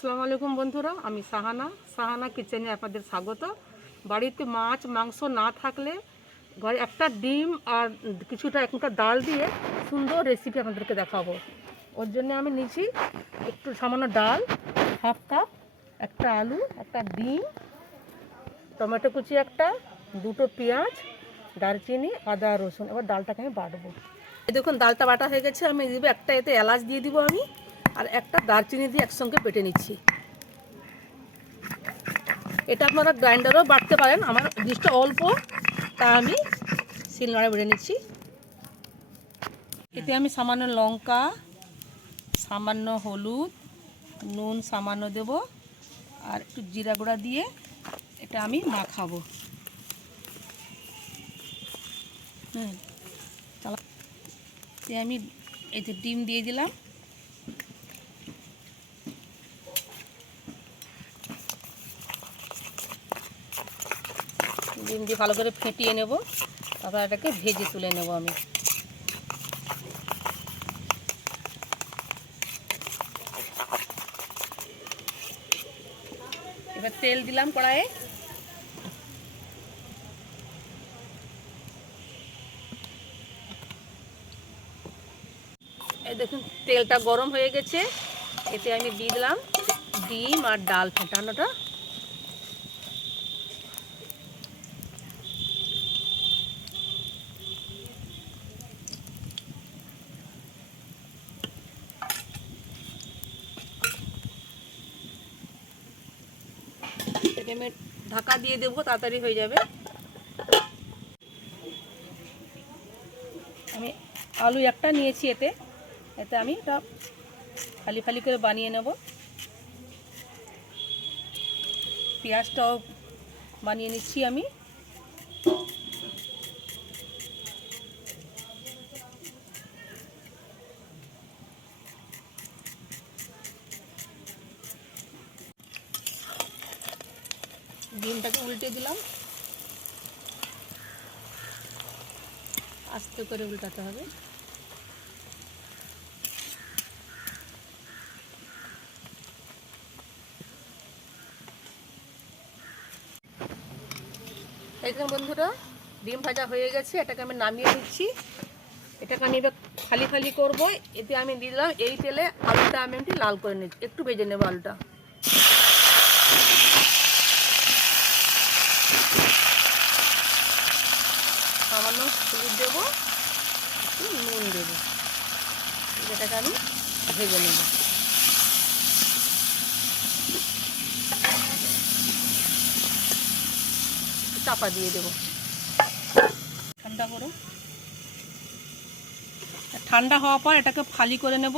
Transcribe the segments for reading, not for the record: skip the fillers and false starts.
আসসালামু আলাইকুম বন্ধুরা, আমি সাহানা কিচেনে আপনাদের স্বাগত। বাড়িতে মাছ মাংস না থাকলে ঘরে একটা ডিম আর কিছুটা একটা ডাল দিয়ে সুন্দর রেসিপি আপনাদেরকে দেখাবো। ওর জন্য আমি নিয়েছি একটু সামান্য ডাল, হাফ কাপ, একটা আলু, একটা ডিম, টমেটো কুচি একটা, দুটো পেঁয়াজ, দারচিনি, আদা, রসুন। এবার ডালটাকে আমি বাটবো। এই দেখুন ডালটা বাটা হয়ে গেছে। আমি দিব একটা এতে এলাচ দিয়ে দিব আমি, আর একটা দারচিনি দিয়ে একসঙ্গে বেটে নিচ্ছি। এটা আপনারা গ্রাইন্ডারও বাটতে পারেন, আমার জিনিসটা অল্প তা আমি শিলনোড়ায় বেটে নিচ্ছি। এতে আমি সামান্য লঙ্কা, সামান্য হলুদ, নুন সামান্য দেব, আর একটু জিরা গুঁড়া দিয়ে এটা আমি মাখাবো। আমি এতে ডিম দিয়ে দিলাম। ডিম দিয়ে ভালো করে ফেটিয়ে নেব, তারপর এটাকে ভেজে তুলে নেব আমি। এবার তেল দিলাম কড়াইয়ে। এই দেখুন তেলটা গরম হয়ে গেছে। এতে আমি দিয়ে দিলাম ডিম আর ডাল ফেটানোটা। এটাকে আমি ঢাকা দিয়ে দেবো, তাড়াতাড়ি হয়ে যাবে। আমি আলু একটা নিয়েছি, এতে আমি এটা ফালি ফালি করে বানিয়ে নেব। পেঁয়াজটাও বানিয়ে নিচ্ছি আমি। ডিমটাকে উল্টে দিলাম, আস্তে করে উল্টাতে হবে। দেখুন বন্ধুরা, ডিম ভাজা হয়ে গেছে, এটাকে আমি নামিয়ে নিচ্ছি। এটাকে আমি এবার খালি খালি করবো। এতে আমি দিয়ে দিলাম এই তেলে আলুটা আমি একটু লাল করে নিচ্ছি, একটু ভেজে নেবো আলুটা। সামান্য হলুদ দেবো, একটু নুন দেবো, এটাকে আমি ভেজে নেব। চাপা দিয়ে দেবো, ঠান্ডা করো। ঠান্ডা হওয়ার পর এটাকে ফালি করে নেব।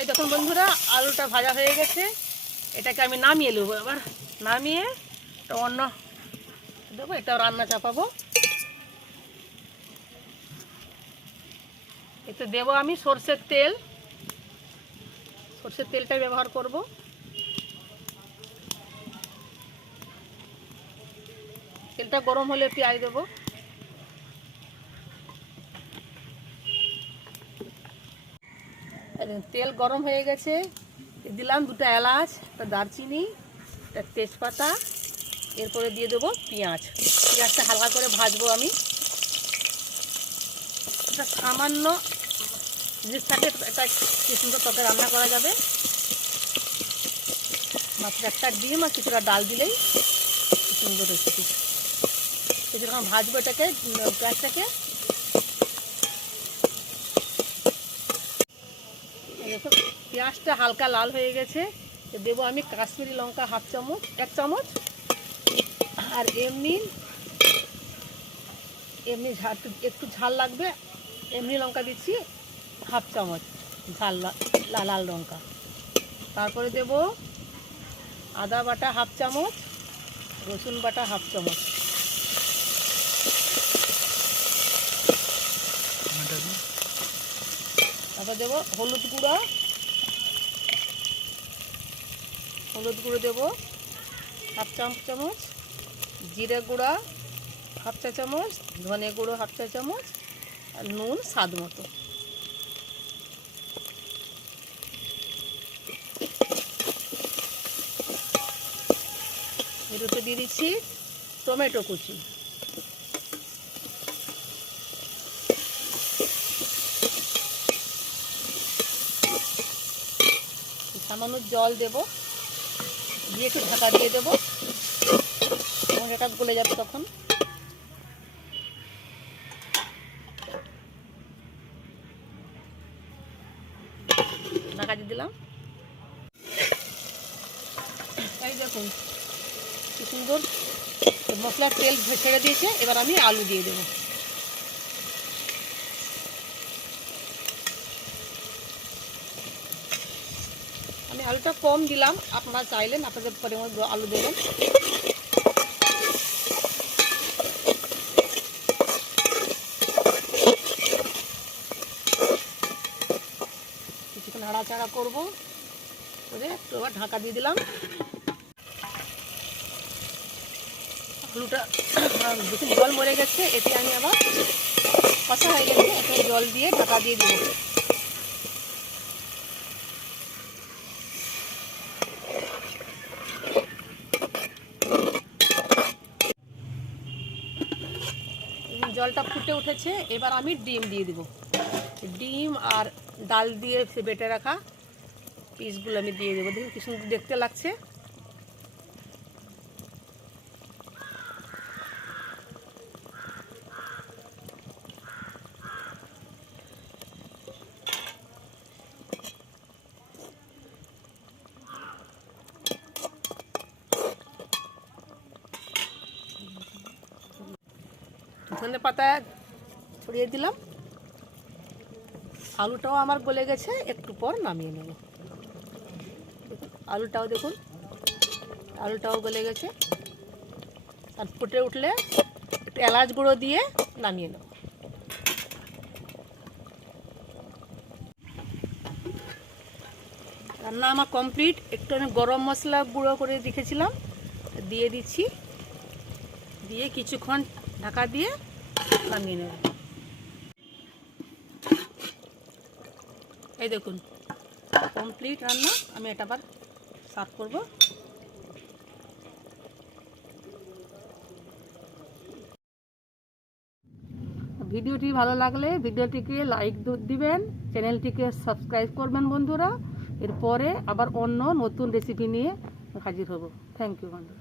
এই দেখুন বন্ধুরা, আলুটা ভাজা হয়ে গেছে। এটাকে আমি নামিয়ে নেবো। এবার নামিয়ে এটা অন্য দেবো, এটা রান্না চাপাবো। এতে দেবো আমি সরষের তেল, সরষের তেলটাই ব্যবহার করব। তেলটা গরম হলে পেঁয়াজ দেবো। তেল গরম হয়ে গেছে, দিলাম দুটো এলাচ, একটা দারচিনি, একটা তেজপাতা, এরপরে দিয়ে দেবো পেঁয়াজ। পেঁয়াজটা হালকা করে ভাজবো আমি। এটা সামান্য জিনিস থাকে, এটা কি সুন্দর তরকারি রান্না করা যাবে। মাত্র একটা ডিম আর কিছুটা ডাল দিলেই সুন্দর রেসিপি। কিছুটা ভাজবো এটাকে, পেঁয়াজটাকে। দেখো পেঁয়াজটা হালকা লাল হয়ে গেছে। দেবো আমি কাশ্মীরি লঙ্কা হাফ চামচ, 1 চামচ, আর এমনি ঝাল, একটু ঝাল লাগবে এমনি লঙ্কা দিচ্ছি হাফ চামচ, ঝাল লাল লঙ্কা। তারপরে দেব আদা বাটা হাফ চামচ, রসুন বাটা হাফ চামচ। তারপর দেবো হলুদ গুঁড়ো দেবো হাফ চামচ, জিরে গুঁড়া হাফ চা চামচ, ধনে গুঁড়ো হাফ চা চামচ, আর নুন স্বাদ মতো। এর উপরে দিয়ে দিচ্ছি টমেটো কুচি। সামান্য জল দেব, দিয়ে একটু ঢাকা দিয়ে দেবো এবং এটা গলে যাবে তখন। ঢাকা দিয়ে দিলাম। এই দেখুন কি সুন্দর মশলার তেল ছেড়ে দিয়েছে। এবার আমি আলু দিয়ে দেবো। আমি আলুটা কম দিলাম, আপনারা চাইলেন আপনাদের পরিমাণ আলু দেবেন। কিছুক্ষণ নাড়াচাড়া করবো করে একটু আবার ঢাকা দিয়ে দিলাম। আলুটা দেখুন জল মরে গেছে, এতে আমি আবার কষা হয়ে গেছে, একটু জল দিয়ে ঢাকা দিয়ে দেবো। জলটা ফুটে উঠেছে, এবার আমি ডিম দিয়ে দেবো। ডিম আর ডাল দিয়ে সে বেটে রাখা পিসগুলো আমি দিয়ে দেবো। দেখুন কি সুন্দর দেখতে লাগছে। ধনে পাতা ছড়িয়ে দিলাম। আলুটাও আমার গলে গেছে, একটু পর নামিয়ে নেব। আলুটাও দেখুন, আলুটাও গলে গেছে। আর ফুটে উঠলে একটু এলাচ গুঁড়ো দিয়ে নামিয়ে নেব। রান্না আমার কমপ্লিট। একটু আমি গরম মশলা গুঁড়ো করে রেখেছিলাম, দিয়ে দিচ্ছি। দিয়ে কিছুক্ষণ ঢাকা দিয়ে নামিয়ে নেব। এই দেখুন কমপ্লিট রান্না। আমি এটা আবার সার্ভ করব। ভিডিওটি ভালো লাগলে ভিডিওটিকে লাইক দিবেন, চ্যানেলটিকে সাবস্ক্রাইব করবেন বন্ধুরা। এরপরে আবার অন্য নতুন রেসিপি নিয়ে হাজির হব। থ্যাংক ইউ বন্ধুরা।